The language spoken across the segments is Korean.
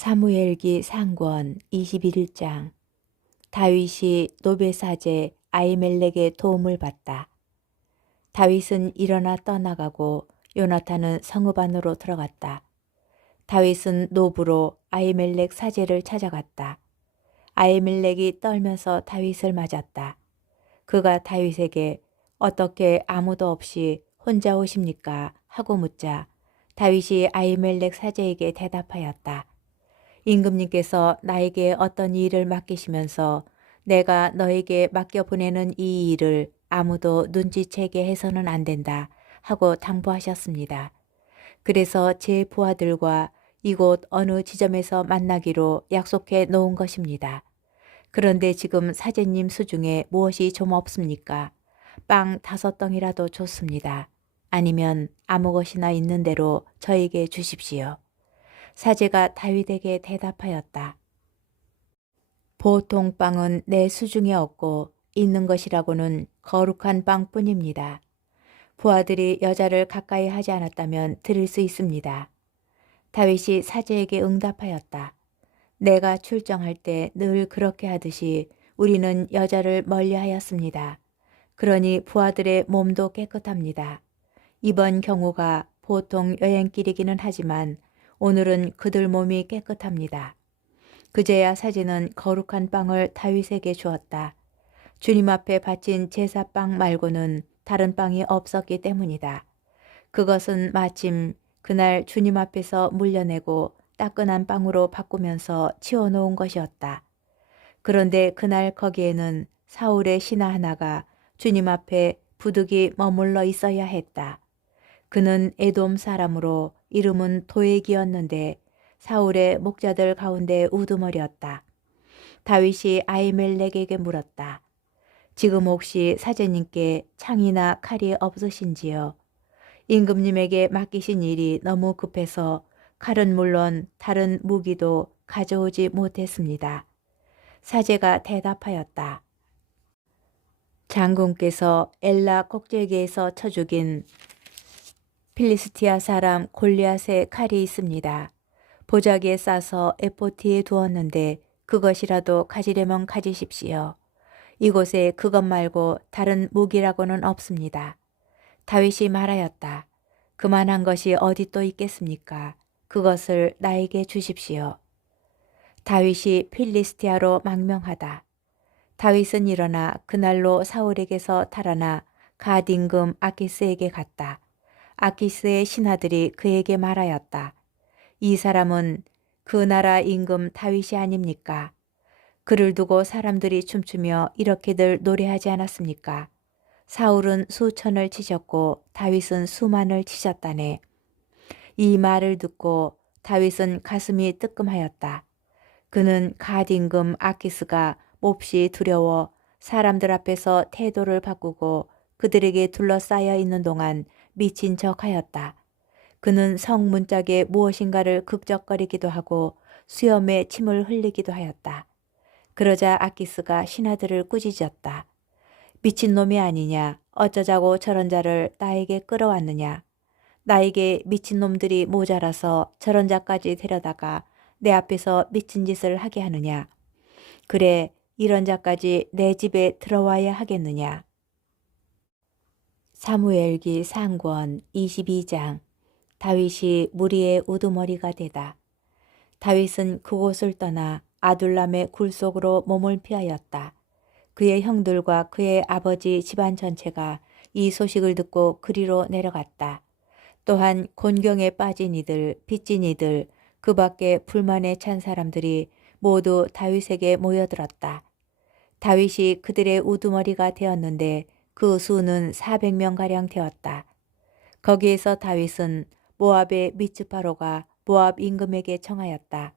사무엘기 상권 21장. 다윗이 노베 사제 아히멜렉의 도움을 받다. 다윗은 일어나 떠나가고 요나탄은 성읍 안으로 들어갔다. 다윗은 노부로 아히멜렉 사제를 찾아갔다. 아히멜렉이 떨면서 다윗을 맞았다. 그가 다윗에게 어떻게 아무도 없이 혼자 오십니까? 하고 묻자 다윗이 아히멜렉 사제에게 대답하였다. 임금님께서 나에게 어떤 일을 맡기시면서 내가 너에게 맡겨보내는 이 일을 아무도 눈치채게 해서는 안 된다 하고 당부하셨습니다. 그래서 제 부하들과 이곳 어느 지점에서 만나기로 약속해 놓은 것입니다. 그런데 지금 사제님 수중에 무엇이 좀 없습니까? 빵 5덩이라도 좋습니다. 아니면 아무 것이나 있는 대로 저에게 주십시오. 사제가 다윗에게 대답하였다. 보통 빵은 내 수중에 없고 있는 것이라고는 거룩한 빵뿐입니다. 부하들이 여자를 가까이 하지 않았다면 드릴 수 있습니다. 다윗이 사제에게 응답하였다. 내가 출정할 때 늘 그렇게 하듯이 우리는 여자를 멀리하였습니다. 그러니 부하들의 몸도 깨끗합니다. 이번 경우가 보통 여행길이기는 하지만 오늘은 그들 몸이 깨끗합니다. 그제야 사제는 거룩한 빵을 다윗에게 주었다. 주님 앞에 바친 제사빵 말고는 다른 빵이 없었기 때문이다. 그것은 마침 그날 주님 앞에서 물려내고 따끈한 빵으로 바꾸면서 치워놓은 것이었다. 그런데 그날 거기에는 사울의 신하 하나가 주님 앞에 부득이 머물러 있어야 했다. 그는 에돔 사람으로 이름은 도액이었는데 사울의 목자들 가운데 우두머리였다. 다윗이 아히멜렉에게 물었다. 지금 혹시 사제님께 창이나 칼이 없으신지요? 임금님에게 맡기신 일이 너무 급해서 칼은 물론 다른 무기도 가져오지 못했습니다. 사제가 대답하였다. 장군께서 엘라 꼭대기에서 쳐 죽인 필리스티아 사람 골리앗의 칼이 있습니다. 보자기에 싸서 에포트에 두었는데 그것이라도 가지려면 가지십시오. 이곳에 그것 말고 다른 무기라고는 없습니다. 다윗이 말하였다. 그만한 것이 어디 또 있겠습니까? 그것을 나에게 주십시오. 다윗이 필리스티아로 망명하다. 다윗은 일어나 그날로 사울에게서 달아나 갓 임금 아키스에게 갔다. 아키스의 신하들이 그에게 말하였다. 이 사람은 그 나라 임금 다윗이 아닙니까? 그를 두고 사람들이 춤추며 이렇게들 노래하지 않았습니까? 사울은 수천을 치셨고 다윗은 수만을 치셨다네. 이 말을 듣고 다윗은 가슴이 뜨끔하였다. 그는 갓 임금 아키스가 몹시 두려워 사람들 앞에서 태도를 바꾸고 그들에게 둘러싸여 있는 동안 미친 척하였다. 그는 성 문짝에 무엇인가를 극적거리기도 하고 수염에 침을 흘리기도 하였다. 그러자 아키스가 신하들을 꾸짖었다. 미친놈이 아니냐? 어쩌자고 저런 자를 나에게 끌어왔느냐? 나에게 미친놈들이 모자라서 저런 자까지 데려다가 내 앞에서 미친 짓을 하게 하느냐? 그래, 이런 자까지 내 집에 들어와야 하겠느냐? 사무엘기 상권 22장. 다윗이 무리의 우두머리가 되다. 다윗은 그곳을 떠나 아둘람의 굴 속으로 몸을 피하였다. 그의 형들과 그의 아버지 집안 전체가 이 소식을 듣고 그리로 내려갔다. 또한 곤경에 빠진 이들, 빚진 이들, 그 밖에 불만에 찬 사람들이 모두 다윗에게 모여들었다. 다윗이 그들의 우두머리가 되었는데 그 수는 400명가량 되었다. 거기에서 다윗은 모압의 미츠파로가 모압 임금에게 청하였다.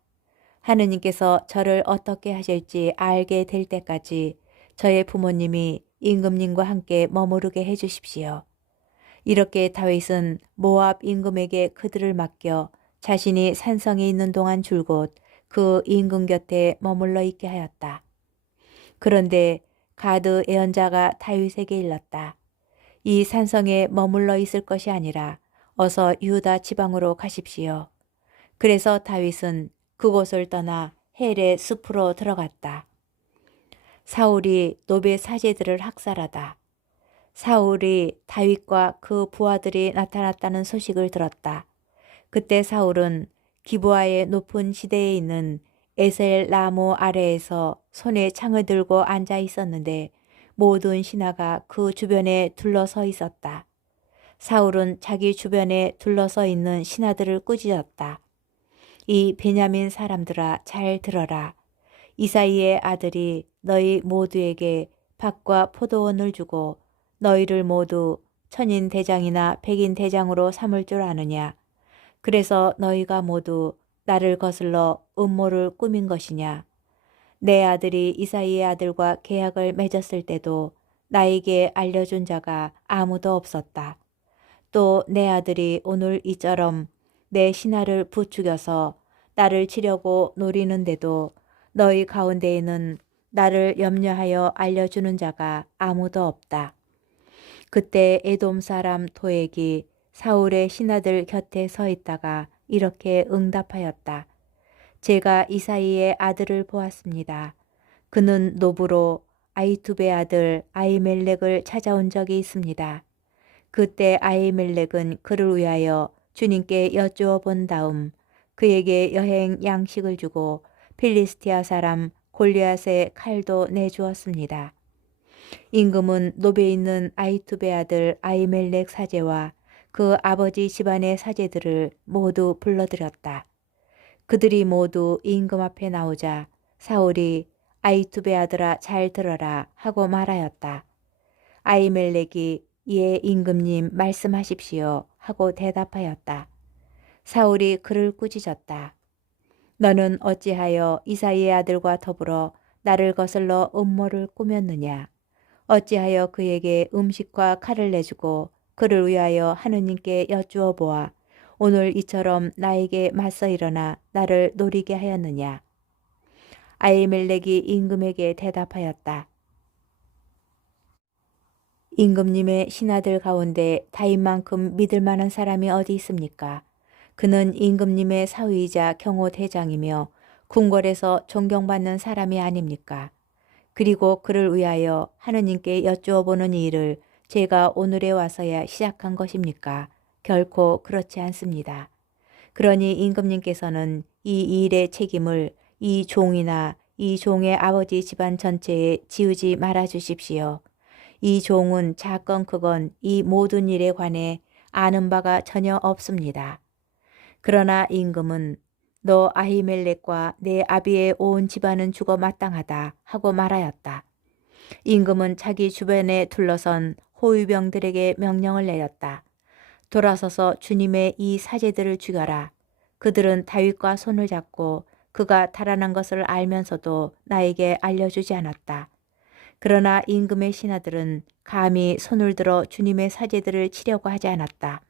하느님께서 저를 어떻게 하실지 알게 될 때까지 저의 부모님이 임금님과 함께 머무르게 해주십시오. 이렇게 다윗은 모압 임금에게 그들을 맡겨 자신이 산성에 있는 동안 줄곧 그 임금 곁에 머물러 있게 하였다. 그런데 가드 예언자가 다윗에게 일렀다. 이 산성에 머물러 있을 것이 아니라 어서 유다 지방으로 가십시오. 그래서 다윗은 그곳을 떠나 헬의 숲으로 들어갔다. 사울이 노베 사제들을 학살하다. 사울이 다윗과 그 부하들이 나타났다는 소식을 들었다. 그때 사울은 기브아의 높은 지대에 있는 에셀 나무 아래에서 손에 창을 들고 앉아 있었는데 모든 신하가 그 주변에 둘러서 있었다. 사울은 자기 주변에 둘러서 있는 신하들을 꾸짖었다. 이 베냐민 사람들아, 잘 들어라. 이사이의 아들이 너희 모두에게 밭과 포도원을 주고 너희를 모두 천인 대장이나 백인 대장으로 삼을 줄 아느냐. 그래서 너희가 모두 나를 거슬러 음모를 꾸민 것이냐. 내 아들이 이사이의 아들과 계약을 맺었을 때도 나에게 알려준 자가 아무도 없었다. 또 내 아들이 오늘 이처럼 내 신하를 부추겨서 나를 치려고 노리는데도 너희 가운데에는 나를 염려하여 알려주는 자가 아무도 없다. 그때 에돔 사람 도액이 사울의 신하들 곁에 서 있다가 이렇게 응답하였다. 제가 이사이의 아들을 보았습니다. 그는 노부로 아히투베 아들 아히멜렉을 찾아온 적이 있습니다. 그때 아히멜렉은 그를 위하여 주님께 여쭈어 본 다음 그에게 여행 양식을 주고 필리스티아 사람 골리앗의 칼도 내주었습니다. 임금은 노베에 있는 아히투베 아들 아히멜렉 사제와 그 아버지 집안의 사제들을 모두 불러들였다. 그들이 모두 임금 앞에 나오자 사울이 아히투베 아들아 잘 들어라 하고 말하였다. 아히멜렉이 예 임금님 말씀하십시오 하고 대답하였다. 사울이 그를 꾸짖었다. 너는 어찌하여 이사이의 아들과 더불어 나를 거슬러 음모를 꾸몄느냐. 어찌하여 그에게 음식과 칼을 내주고 그를 위하여 하느님께 여쭈어 보아 오늘 이처럼 나에게 맞서 일어나 나를 노리게 하였느냐. 아히멜렉이 임금에게 대답하였다. 임금님의 신하들 가운데 다윗만큼 믿을 만한 사람이 어디 있습니까? 그는 임금님의 사위이자 경호대장이며 궁궐에서 존경받는 사람이 아닙니까? 그리고 그를 위하여 하느님께 여쭈어 보는 이 일을 제가 오늘에 와서야 시작한 것입니까? 결코 그렇지 않습니다. 그러니 임금님께서는 이 일의 책임을 이 종이나 이 종의 아버지 집안 전체에 지우지 말아 주십시오. 이 종은 작건 크건 이 모든 일에 관해 아는 바가 전혀 없습니다. 그러나 임금은 너 아히멜렉과 내 아비의 온 집안은 죽어 마땅하다 하고 말하였다. 임금은 자기 주변에 둘러선 호위병들에게 명령을 내렸다. 돌아서서 주님의 이 사제들을 죽여라. 그들은 다윗과 손을 잡고 그가 달아난 것을 알면서도 나에게 알려주지 않았다. 그러나 임금의 신하들은 감히 손을 들어 주님의 사제들을 치려고 하지 않았다.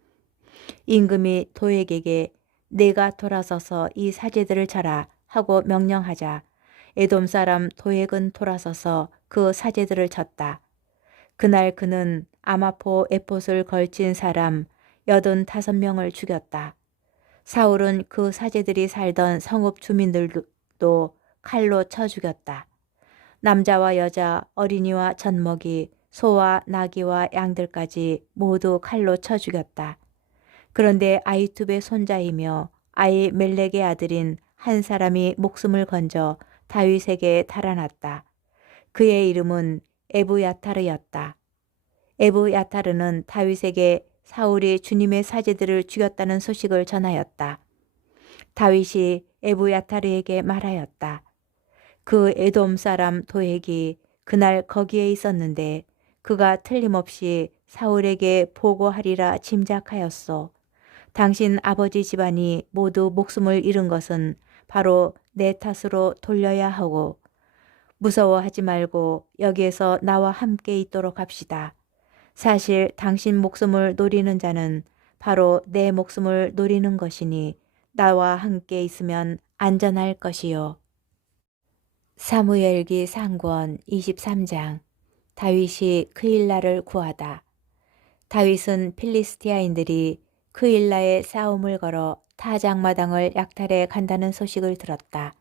임금이 도액에게 내가 돌아서서 이 사제들을 쳐라 하고 명령하자 에돔 사람 도액은 돌아서서 그 사제들을 쳤다. 그날 그는 아마포 에봇을 걸친 사람 85명을 죽였다. 사울은 그 사제들이 살던 성읍 주민들도 칼로 쳐 죽였다. 남자와 여자, 어린이와 젖먹이, 소와 나귀와 양들까지 모두 칼로 쳐 죽였다. 그런데 아히투베 손자이며 아히멜렉의 아들인 한 사람이 목숨을 건져 다윗에게 달아났다. 그의 이름은 에브야타르였다. 에브야타르는 다윗에게 사울이 주님의 사제들을 죽였다는 소식을 전하였다. 다윗이 에브야타르에게 말하였다. 그 에돔 사람 도액이 그날 거기에 있었는데 그가 틀림없이 사울에게 보고하리라 짐작하였소. 당신 아버지 집안이 모두 목숨을 잃은 것은 바로 내 탓으로 돌려야 하고 무서워하지 말고 여기에서 나와 함께 있도록 합시다. 사실 당신 목숨을 노리는 자는 바로 내 목숨을 노리는 것이니 나와 함께 있으면 안전할 것이요. 사무엘기 상권 23장. 다윗이 그일라를 구하다. 다윗은 필리스티아인들이 크일라에 싸움을 걸어 타작마당을 약탈해 간다는 소식을 들었다.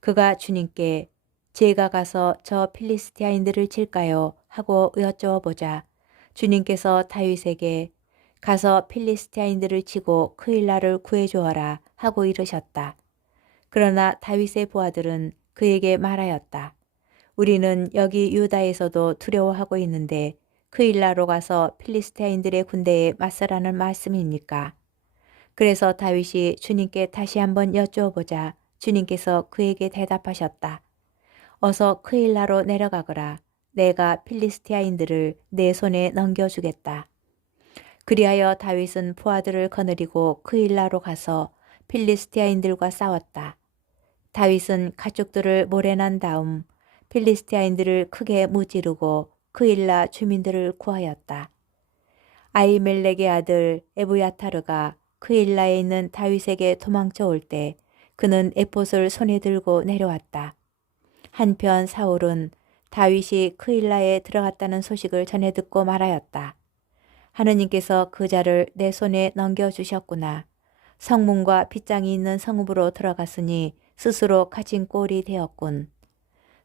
그가 주님께 제가 가서 저 필리스티아인들을 칠까요? 하고 여쭈어보자 주님께서 다윗에게 가서 필리스티아인들을 치고 크일라를 구해주어라 하고 이르셨다. 그러나 다윗의 부하들은 그에게 말하였다. 우리는 여기 유다에서도 두려워하고 있는데 크일라로 가서 필리스티아인들의 군대에 맞서라는 말씀입니까? 그래서 다윗이 주님께 다시 한번 여쭈어보자 주님께서 그에게 대답하셨다. 어서 크일라로 내려가거라. 내가 필리스티아인들을 내 손에 넘겨주겠다. 그리하여 다윗은 부하들을 거느리고 크일라로 가서 필리스티아인들과 싸웠다. 다윗은 가축들을 몰아난 다음 필리스티아인들을 크게 무찌르고 크일라 주민들을 구하였다. 아히멜렉의 아들 에브야타르가 크일라에 있는 다윗에게 도망쳐 올 때 그는 에봇을 손에 들고 내려왔다. 한편 사울은 다윗이 크일라에 들어갔다는 소식을 전해 듣고 말하였다. 하느님께서 그 자를 내 손에 넘겨주셨구나. 성문과 빗장이 있는 성읍으로 들어갔으니 스스로 갇힌 꼴이 되었군.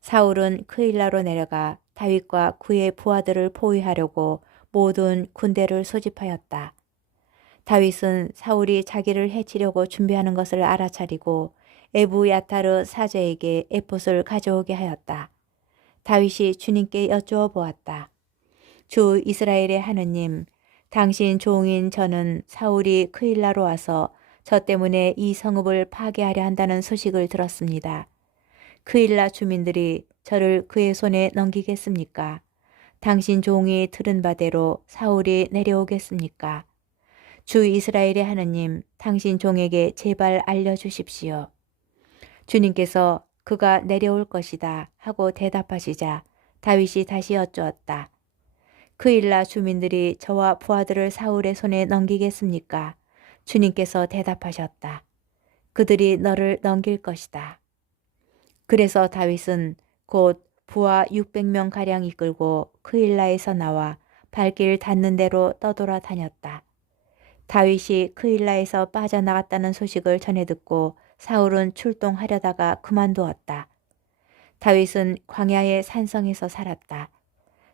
사울은 크일라로 내려가 다윗과 그의 부하들을 포위하려고 모든 군대를 소집하였다. 다윗은 사울이 자기를 해치려고 준비하는 것을 알아차리고 에브야타르 사제에게 에봇을 가져오게 하였다. 다윗이 주님께 여쭈어 보았다. 주 이스라엘의 하느님, 당신 종인 저는 사울이 크일라로 와서 저 때문에 이 성읍을 파괴하려 한다는 소식을 들었습니다. 크일라 주민들이 저를 그의 손에 넘기겠습니까? 당신 종이 들은 바대로 사울이 내려오겠습니까? 주 이스라엘의 하느님, 당신 종에게 제발 알려주십시오. 주님께서 그가 내려올 것이다 하고 대답하시자 다윗이 다시 여쭈었다. 크일라 주민들이 저와 부하들을 사울의 손에 넘기겠습니까? 주님께서 대답하셨다. 그들이 너를 넘길 것이다. 그래서 다윗은 곧 부하 600명가량 이끌고 크일라에서 나와 발길 닿는 대로 떠돌아 다녔다. 다윗이 크일라에서 빠져나갔다는 소식을 전해 듣고 사울은 출동하려다가 그만두었다. 다윗은 광야의 산성에서 살았다.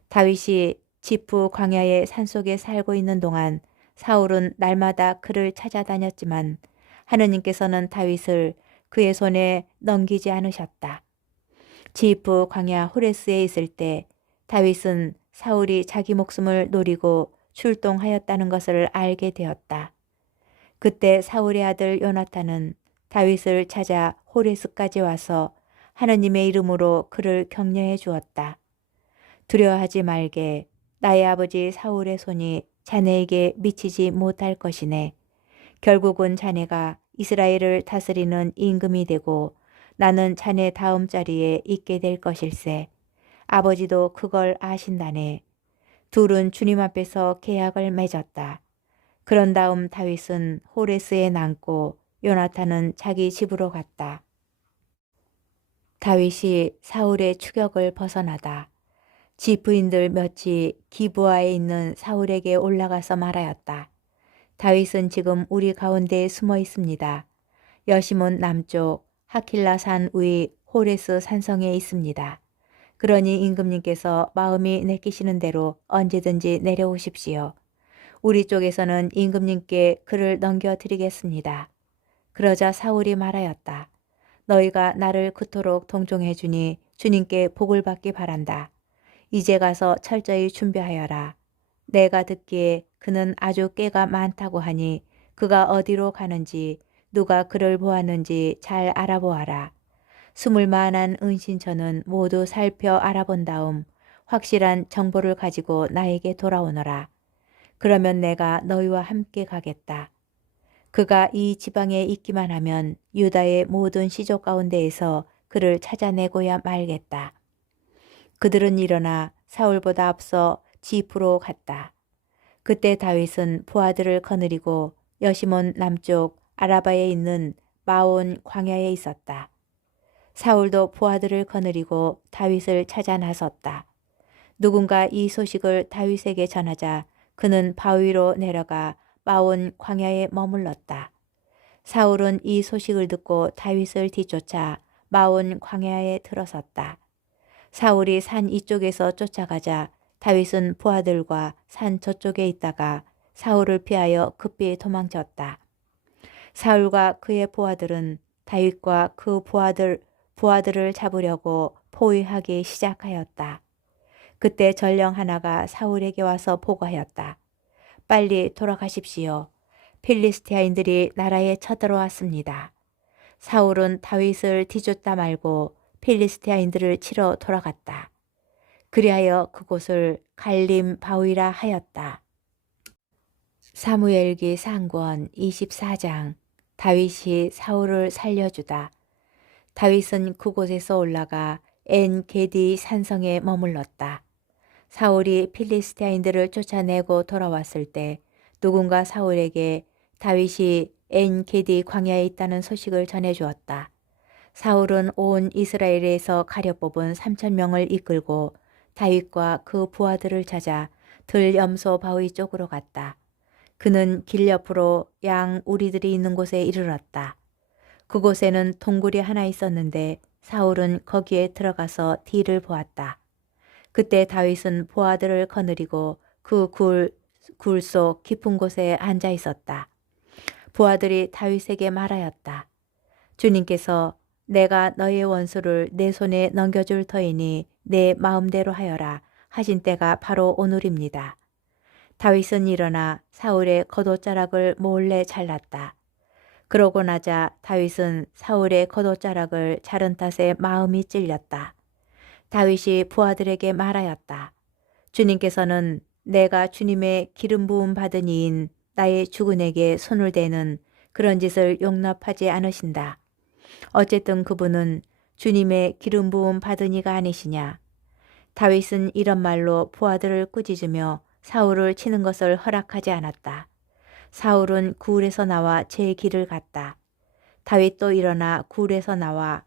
다윗이 지프 광야의 산속에 살고 있는 동안 사울은 날마다 그를 찾아다녔지만 하느님께서는 다윗을 그의 손에 넘기지 않으셨다. 지프 광야 호레스에 있을 때 다윗은 사울이 자기 목숨을 노리고 출동하였다는 것을 알게 되었다. 그때 사울의 아들 요나탄은 다윗을 찾아 호레스까지 와서 하느님의 이름으로 그를 격려해 주었다. 두려워하지 말게. 나의 아버지 사울의 손이 자네에게 미치지 못할 것이네. 결국은 자네가 이스라엘을 다스리는 임금이 되고 나는 자네 다음 자리에 있게 될 것일세. 아버지도 그걸 아신다네. 둘은 주님 앞에서 계약을 맺었다. 그런 다음 다윗은 호레스에 남고 요나탄은 자기 집으로 갔다. 다윗이 사울의 추격을 벗어나다. 지부인들 몇이 기브아에 있는 사울에게 올라가서 말하였다. 다윗은 지금 우리 가운데에 숨어 있습니다. 여시몬 남쪽 하킬라산 위 호레스 산성에 있습니다. 그러니 임금님께서 마음이 내키시는 대로 언제든지 내려오십시오. 우리 쪽에서는 임금님께 그를 넘겨드리겠습니다. 그러자 사울이 말하였다. 너희가 나를 그토록 동정해 주니 주님께 복을 받기 바란다. 이제 가서 철저히 준비하여라. 내가 듣기에 그는 아주 꾀가 많다고 하니 그가 어디로 가는지 누가 그를 보았는지 잘 알아보아라. 숨을 만한 은신처는 모두 살펴 알아본 다음 확실한 정보를 가지고 나에게 돌아오너라. 그러면 내가 너희와 함께 가겠다. 그가 이 지방에 있기만 하면 유다의 모든 시족 가운데에서 그를 찾아내고야 말겠다. 그들은 일어나 사울보다 앞서 지프로 갔다. 그때 다윗은 부하들을 거느리고 여시몬 남쪽 아라바에 있는 마온 광야에 있었다. 사울도 부하들을 거느리고 다윗을 찾아 나섰다. 누군가 이 소식을 다윗에게 전하자 그는 바위로 내려가 마온 광야에 머물렀다. 사울은 이 소식을 듣고 다윗을 뒤쫓아 마온 광야에 들어섰다. 사울이 산 이쪽에서 쫓아가자 다윗은 부하들과 산 저쪽에 있다가 사울을 피하여 급히 도망쳤다. 사울과 그의 부하들은 다윗과 그 부하들을 잡으려고 포위하기 시작하였다. 그때 전령 하나가 사울에게 와서 보고하였다. 빨리 돌아가십시오. 필리스티아인들이 나라에 쳐들어왔습니다. 사울은 다윗을 뒤쫓다 말고 필리스티아인들을 치러 돌아갔다. 그리하여 그곳을 갈림 바위라 하였다. 사무엘기 상권 24장. 다윗이 사울을 살려주다. 다윗은 그곳에서 올라가 엔게디 산성에 머물렀다. 사울이 필리스티아인들을 쫓아내고 돌아왔을 때 누군가 사울에게 다윗이 엔게디 광야에 있다는 소식을 전해주었다. 사울은 온 이스라엘에서 가려 뽑은 3,000명을 이끌고 다윗과 그 부하들을 찾아 들염소 바위 쪽으로 갔다. 그는 길 옆으로 양 우리들이 있는 곳에 이르렀다. 그곳에는 동굴이 하나 있었는데 사울은 거기에 들어가서 뒤를 보았다. 그때 다윗은 부하들을 거느리고 그 굴 속 깊은 곳에 앉아 있었다. 부하들이 다윗에게 말하였다. 주님께서 내가 너의 원수를 내 손에 넘겨줄 터이니 내 마음대로 하여라 하신 때가 바로 오늘입니다. 다윗은 일어나 사울의 겉옷자락을 몰래 잘랐다. 그러고 나자 다윗은 사울의 겉옷자락을 자른 탓에 마음이 찔렸다. 다윗이 부하들에게 말하였다. 주님께서는 내가 주님의 기름 부음 받은 이인 나의 주군에게 손을 대는 그런 짓을 용납하지 않으신다. 어쨌든 그분은 주님의 기름 부음 받은 이가 아니시냐. 다윗은 이런 말로 부하들을 꾸짖으며 사울을 치는 것을 허락하지 않았다. 사울은 굴에서 나와 제 길을 갔다. 다윗도 일어나 굴에서 나와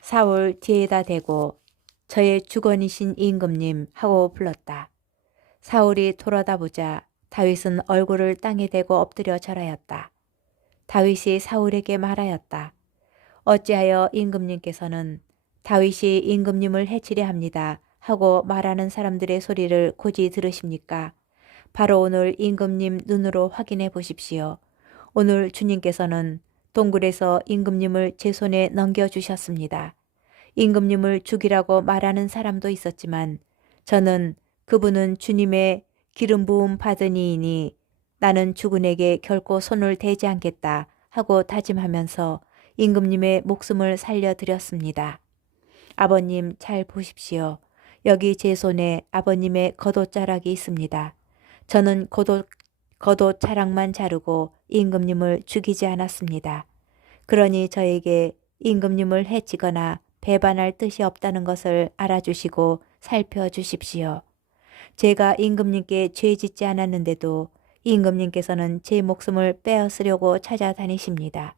사울 뒤에다 대고 저의 주건이신 임금님 하고 불렀다. 사울이 돌아다 보자 다윗은 얼굴을 땅에 대고 엎드려 절하였다. 다윗이 사울에게 말하였다. 어찌하여 임금님께서는 다윗이 임금님을 해치려 합니다 하고 말하는 사람들의 소리를 고지 들으십니까? 바로 오늘 임금님 눈으로 확인해 보십시오. 오늘 주님께서는 동굴에서 임금님을 제 손에 넘겨주셨습니다. 임금님을 죽이라고 말하는 사람도 있었지만 저는 그분은 주님의 기름 부음 받은 이이니 나는 주군에게 결코 손을 대지 않겠다 하고 다짐하면서 임금님의 목숨을 살려드렸습니다. 아버님 잘 보십시오. 여기 제 손에 아버님의 겉옷자락이 있습니다. 저는 겉옷자락만 자르고 임금님을 죽이지 않았습니다. 그러니 저에게 임금님을 해치거나 배반할 뜻이 없다는 것을 알아주시고 살펴주십시오. 제가 임금님께 죄 짓지 않았는데도 임금님께서는 제 목숨을 빼앗으려고 찾아다니십니다.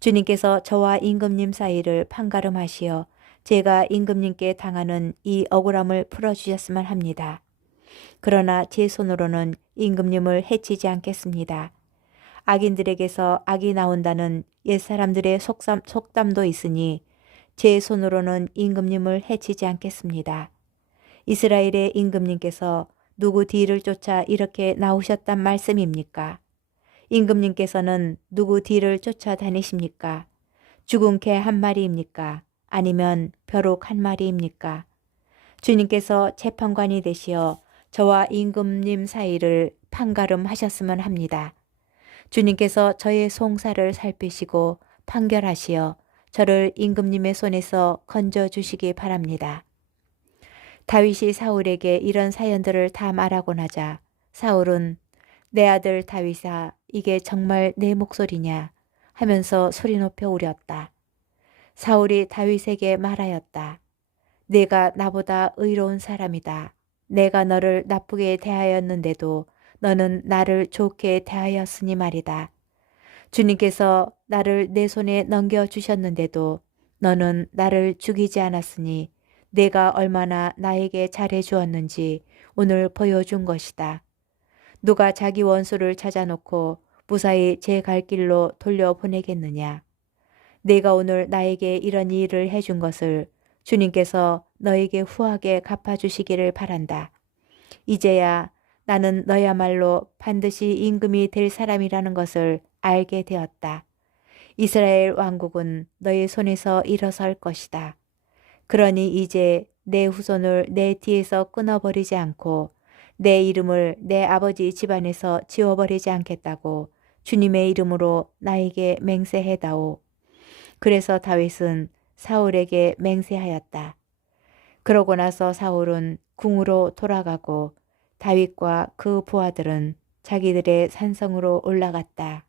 주님께서 저와 임금님 사이를 판가름하시어 제가 임금님께 당하는 이 억울함을 풀어주셨으면 합니다. 그러나 제 손으로는 임금님을 해치지 않겠습니다. 악인들에게서 악이 나온다는 옛사람들의 속담도 있으니 제 손으로는 임금님을 해치지 않겠습니다. 이스라엘의 임금님께서 누구 뒤를 쫓아 이렇게 나오셨단 말씀입니까? 임금님께서는 누구 뒤를 쫓아다니십니까? 죽은 개 한 마리입니까? 아니면 벼룩 한 마리입니까? 주님께서 재판관이 되시어 저와 임금님 사이를 판가름하셨으면 합니다. 주님께서 저의 송사를 살피시고 판결하시어 저를 임금님의 손에서 건져주시기 바랍니다. 다윗이 사울에게 이런 사연들을 다 말하고 나자 사울은 내 아들 다윗아 이게 정말 내 목소리냐 하면서 소리 높여 울었다. 사울이 다윗에게 말하였다. 네가 나보다 의로운 사람이다. 내가 너를 나쁘게 대하였는데도 너는 나를 좋게 대하였으니 말이다. 주님께서 나를 내 손에 넘겨주셨는데도 너는 나를 죽이지 않았으니 내가 얼마나 나에게 잘해 주었는지 오늘 보여준 것이다. 누가 자기 원수를 찾아놓고 무사히 제 갈 길로 돌려보내겠느냐. 내가 오늘 나에게 이런 일을 해준 것을 주님께서 너에게 후하게 갚아주시기를 바란다. 이제야 나는 너야말로 반드시 임금이 될 사람이라는 것을 알게 되었다. 이스라엘 왕국은 너의 손에서 일어설 것이다. 그러니 이제 내 후손을 내 뒤에서 끊어버리지 않고 내 이름을 내 아버지 집안에서 지워버리지 않겠다고 주님의 이름으로 나에게 맹세해다오. 그래서 다윗은 사울에게 맹세하였다. 그러고 나서 사울은 궁으로 돌아가고 다윗과 그 부하들은 자기들의 산성으로 올라갔다.